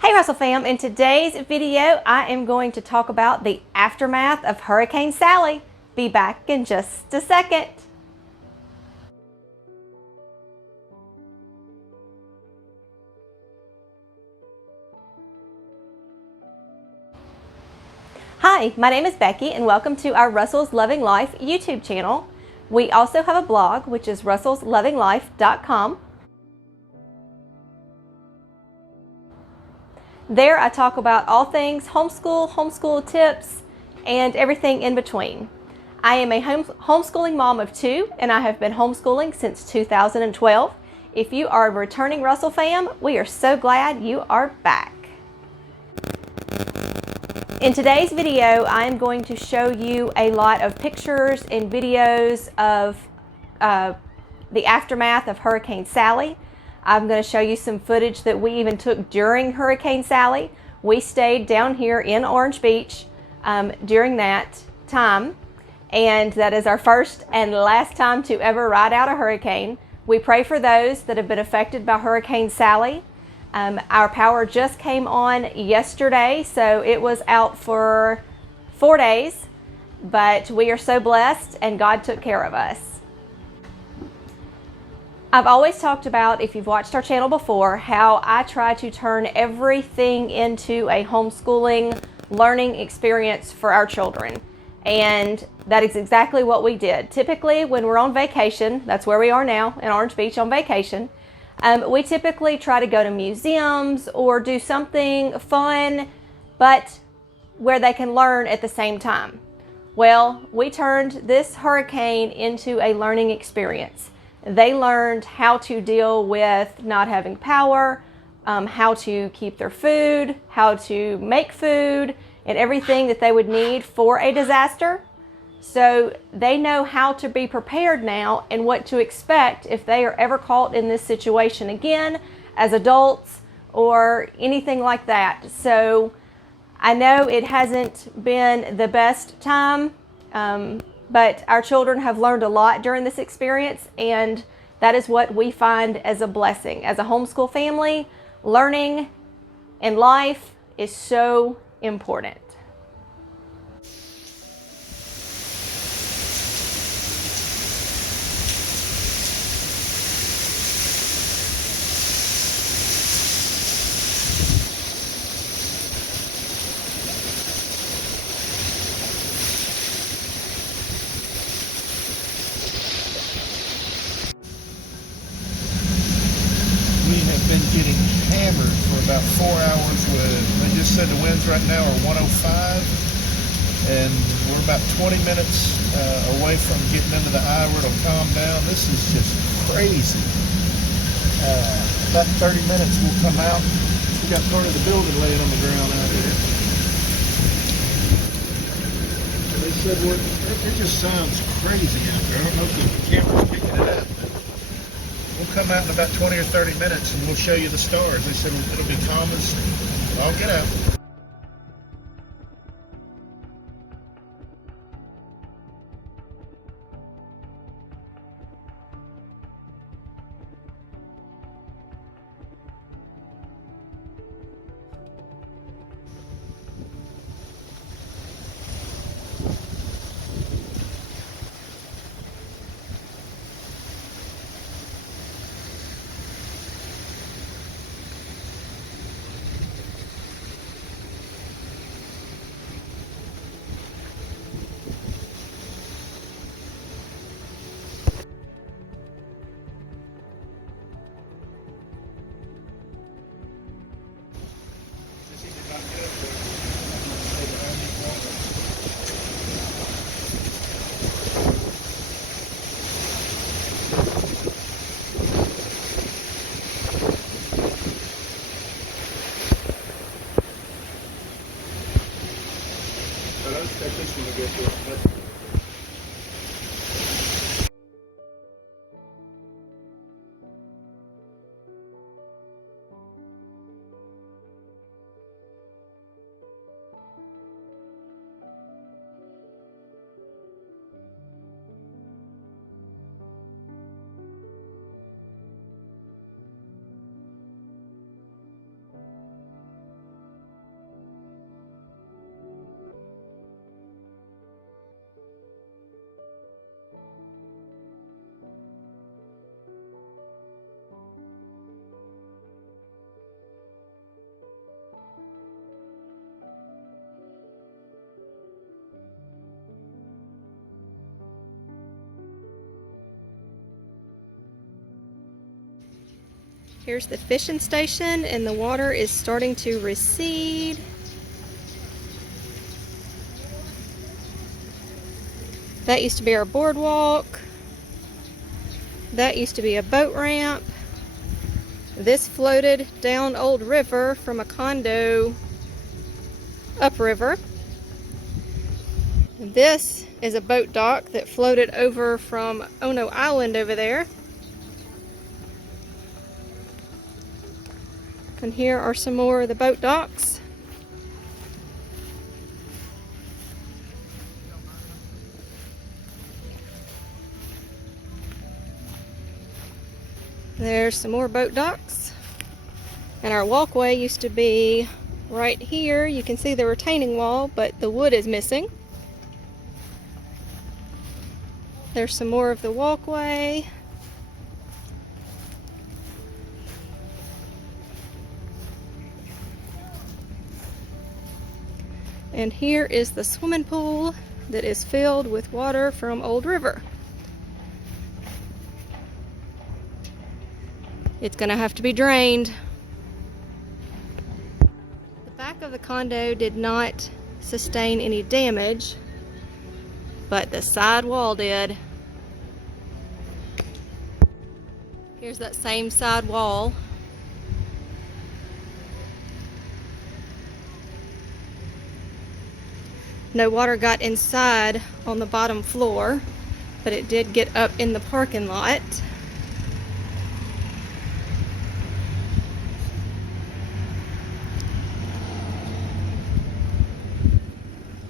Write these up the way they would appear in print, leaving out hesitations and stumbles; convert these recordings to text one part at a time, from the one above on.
Hey Russell fam, in today's video I am going to talk about the aftermath of Hurricane Sally. Be back in just a second. Hi, my name is Becky and welcome to our Russell's Loving Life YouTube channel. We also have a blog which is russellslovinglife.com. There I talk about all things homeschool tips, and everything in between. I am a homeschooling mom of two, and I have been homeschooling since 2012. If you are a returning Russell fam, we are so glad you are back. In today's video, I am going to show you a lot of pictures and videos of the aftermath of Hurricane Sally. I'm going to show you some footage that we even took during Hurricane Sally. We stayed down here in Orange Beach during that time, and that is our first and last time to ever ride out a hurricane. We pray for those that have been affected by Hurricane Sally. Our power just came on yesterday, so it was out for 4 days, but we are so blessed and God took care of us. I've always talked about, if you've watched our channel before, how I try to turn everything into a homeschooling learning experience for our children. And that is exactly what we did. Typically, when we're on vacation, that's where we are now, in Orange Beach on vacation, we typically try to go to museums or do something fun, but where they can learn at the same time. Well, we turned this hurricane into a learning experience. They learned how to deal with not having power, how to keep their food, how to make food, and everything that they would need for a disaster. So they know how to be prepared now and what to expect if they are ever caught in this situation again as adults or anything like that. So I know it hasn't been the best time, but our children have learned a lot during this experience, and that is what we find as a blessing. As a homeschool family, learning in life is so important. We have been getting hammered for about 4 hours with, they just said the winds right now are 105, and we're about 20 minutes away from getting into the eye where it'll calm down. This is just crazy. About 30 minutes we'll come out. We got part of the building laying on the ground out here. And they said it just sounds crazy out there. I don't know if the camera's picking it up. We'll come out in about 20 or 30 minutes and we'll show you the stars. They said it'll be calm as all get out. Here's the fishing station, and the water is starting to recede. That used to be our boardwalk. That used to be a boat ramp. This floated down Old River from a condo upriver. This is a boat dock that floated over from Ono Island over there. And here are some more of the boat docks. There's some more boat docks. And our walkway used to be right here. You can see the retaining wall, but the wood is missing. There's some more of the walkway. And here is the swimming pool that is filled with water from Old River. It's gonna have to be drained. The back of the condo did not sustain any damage, but the side wall did. Here's that same side wall. No water got inside on the bottom floor, but it did get up in the parking lot.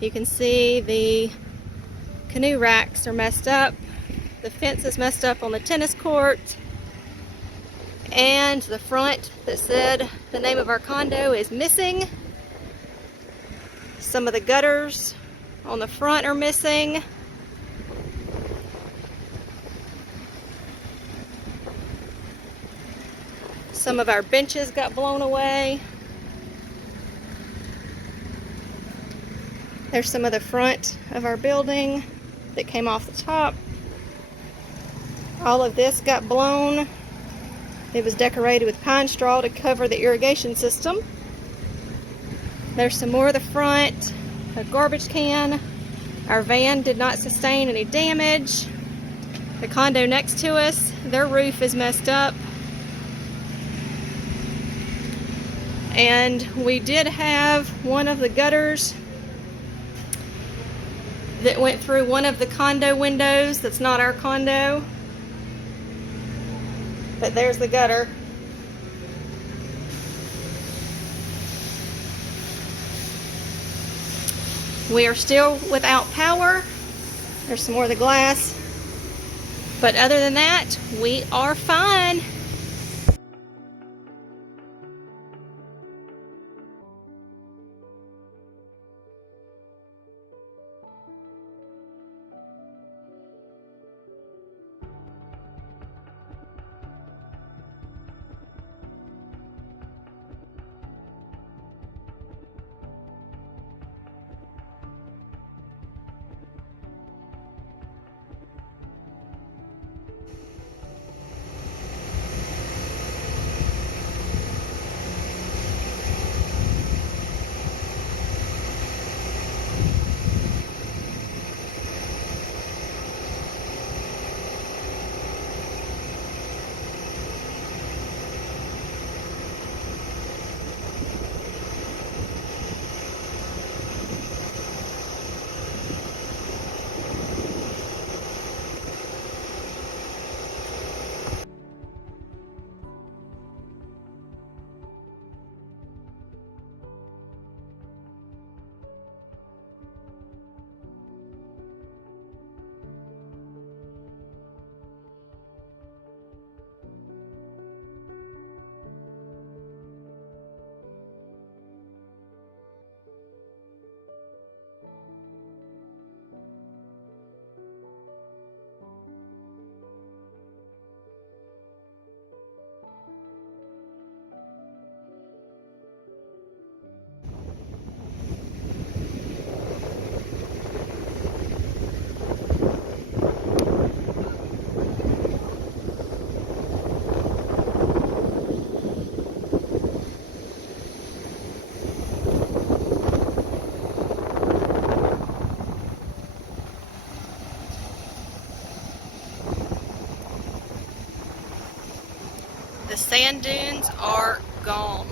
You can see the canoe racks are messed up. The fence is messed up on the tennis court. And the front that said the name of our condo is missing. Some of the gutters on the front are missing. Some of our benches got blown away. There's some of the front of our building that came off the top. All of this got blown. It was decorated with pine straw to cover the irrigation system. There's some more of the front, a garbage can. Our van did not sustain any damage. The condo next to us, their roof is messed up. And we did have one of the gutters that went through one of the condo windows. That's not our condo, but there's the gutter. We are still without power. There's some more of the glass, but other than that, we are fine. sand dunes are gone.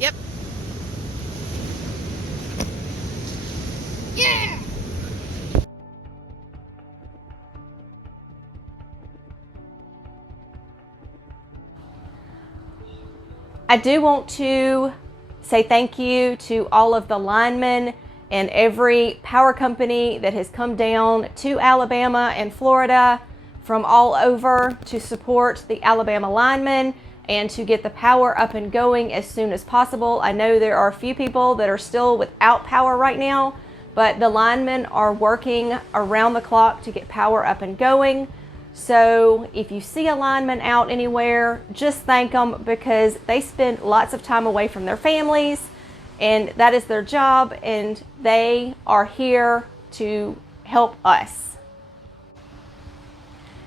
Yep. Yeah! I do want to say thank you to all of the linemen and every power company that has come down to Alabama and Florida from all over to support the Alabama linemen and to get the power up and going as soon as possible. I know there are a few people that are still without power right now, but the linemen are working around the clock to get power up and going. So if you see a lineman out anywhere, just thank them, because they spend lots of time away from their families and that is their job, and they are here to help us.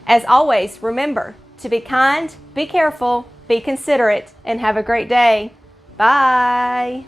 As always, remember to be kind, be careful, be considerate, and have a great day. Bye.